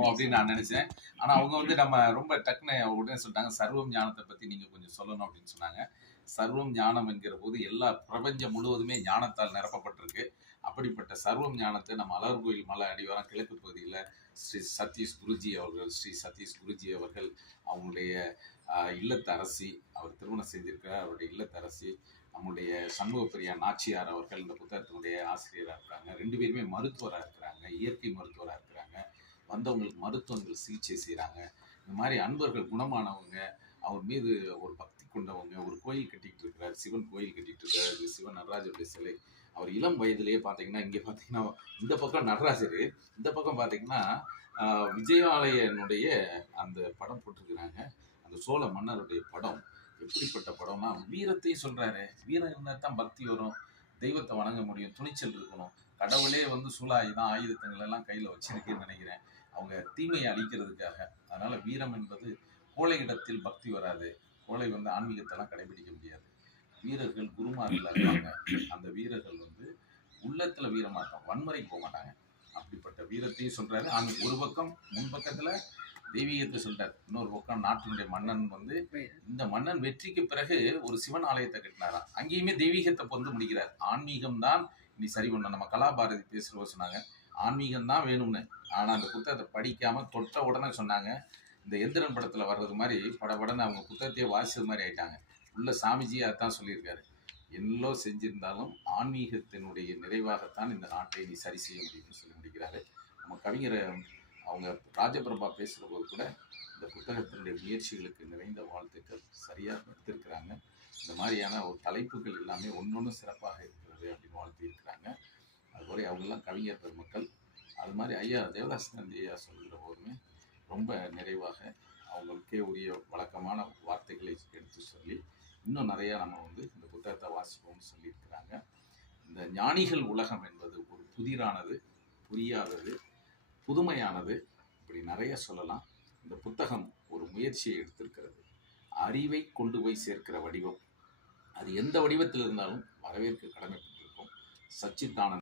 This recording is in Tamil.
ஆகும் அப்படின்னு நான் நினைச்சேன். ஆனா அவங்க வந்து நம்ம ரொம்ப டக்குன்னு உடனே சொல்லிட்டாங்க, சர்வம் ஞானத்தை பத்தி நீங்க கொஞ்சம் சொல்லணும் அப்படின்னு சொன்னாங்க. சர்வம் ஞானம் என்கிற போது எல்லா பிரபஞ்சம் முழுவதுமே ஞானத்தால் நிரப்பப்பட்டிருக்கு. அப்படிப்பட்ட சர்வம் ஞானத்தை நம்ம அழகர்கோயில் மலை அடிவாரம் கிழக்கு பகுதியில் ஸ்ரீ சதீஷ் குருஜி அவர்கள் அவங்களுடைய இல்லத்தரசி, அவர் திருமணம் செய்திருக்கிறார். அவருடைய இல்லத்தரசி நம்முடைய சண்முகப்பிரியா நாச்சியார் அவர்கள் இந்த புத்தகத்தினுடைய ஆசிரியராக இருக்கிறாங்க. 2 பேருமே மருத்துவராக இருக்கிறாங்க, இயற்கை மருத்துவராக இருக்கிறாங்க. வந்தவங்களுக்கு மருத்துவங்கள் சிகிச்சை செய்கிறாங்க. இந்த மாதிரி அன்பர்கள் குணமானவங்க, அவர் மீது ஒரு பக்தி கொண்டவங்க. ஒரு கோயில் கட்டிக்கிட்டு இருக்கிறார், சிவன் கோயில் கட்டிகிட்டு இருக்காரு. அது சிவன் நடராஜருடைய சிலை. அவர் இளம் வயதிலேயே பார்த்தீங்கன்னா, இங்கே பார்த்தீங்கன்னா இந்த பக்கம் நடராஜர், இந்த பக்கம் பார்த்தீங்கன்னா விஜயாலயனுடைய அந்த படம் போட்டிருக்கிறாங்க. அந்த சோழ மன்னருடைய படம். எப்படிப்பட்ட படம்னா வீரத்தையும் சொல்றாரு. வீரம் இருந்தால் தான் பக்தி வரும், தெய்வத்தை வணங்க முடியும், துணிச்சல் இருக்கணும். கடவுளே வந்து சூலாயுதம் ஆயுதங்கள் எல்லாம் கையில் வச்சிருக்கேன்னு நினைக்கிறேன், அவங்க தீமையை அழிக்கிறதுக்காக. அதனால வீரம் என்பது கோழை இடத்தில் பக்தி வராது. கோழை வந்து ஆன்மீகத்தெல்லாம் கடைபிடிக்க முடியாது. வீரர்கள் குருமார்கள் இருப்பாங்க. அந்த வீரர்கள் வந்து உள்ளத்துல வீரமாட்டம், வன்முறைக்கு போக மாட்டாங்க. அப்படிப்பட்ட வீரத்தையும் சொல்றாரு. ஒரு பக்கம் முன்பக்கத்துல தெய்வீகத்தை சொல்றாரு, இன்னொரு பக்கம் நாட்டினுடைய மன்னன் வந்து இந்த மன்னன் வெற்றிக்கு பிறகு ஒரு சிவன் ஆலயத்தை கட்டினாராம். அங்கேயுமே தெய்வீகத்தை பொந்து முடிக்கிறார். ஆன்மீகம் தான் நீ சரி பண்ண. நம்ம கலாபாரதி பேசுறவ சொன்னாங்க, ஆன்மீகம் தான் வேணும்னு. ஆனா அந்த புத்தகத்தை படிக்காம தொட்ட உடனே சொன்னாங்க, இந்த எந்திரன் படத்துல வர்றது மாதிரி படபடன்னு அவங்க புத்தகத்தையே வாசிச்சது மாதிரி ஆயிட்டாங்க. உள்ள சாமிஜி அதான் சொல்லியிருக்காரு, எல்லோ செஞ்சிருந்தாலும் ஆன்மீகத்தினுடைய நிறைவாகத்தான் இந்த நாட்டை நீ சரி செய்ய முடியும்னு சொல்லி முடிக்கிறாரு. நம்ம கவிஞர் அவங்க ராஜபிரபா பேசுகிற போது கூட இந்த புத்தகத்தினுடைய முயற்சிகளுக்கு நிறைந்த வாழ்த்துக்கள் சரியாக எடுத்திருக்கிறாங்க. இந்த மாதிரியான ஒரு தலைப்புகள் எல்லாமே ஒன்னொன்று சிறப்பாக இருக்கிறது அப்படின்னு வாழ்த்து இருக்கிறாங்க. அதுபோல அவங்கெல்லாம் கவிஞர் பெருமக்கள். அது மாதிரி ஐயா தேவதாஸ் காந்தி ஐயா சொல்கிற போதுமே ரொம்ப நிறைவாக அவங்களுக்கே உரிய வழக்கமான வார்த்தைகளை எடுத்து சொல்லி இன்னும் நிறையா நம்ம வந்து இந்த புத்தகத்தை வாசிப்போம்னு சொல்லியிருக்கிறாங்க. இந்த ஞானிகள் உலகம் என்பது ஒரு புதிரானது, புரியாதது, புதுமையானது, இப்படி நிறைய சொல்லலாம். இந்த புத்தகம் ஒரு முயற்சியை எடுத்திருக்கிறது. அறிவை கொண்டு போய் சேர்க்கிற வடிவம், அது எந்த வடிவத்தில் இருந்தாலும் வரவேற்க கடமைப்பட்டிருக்கும். சச்சிதானந்த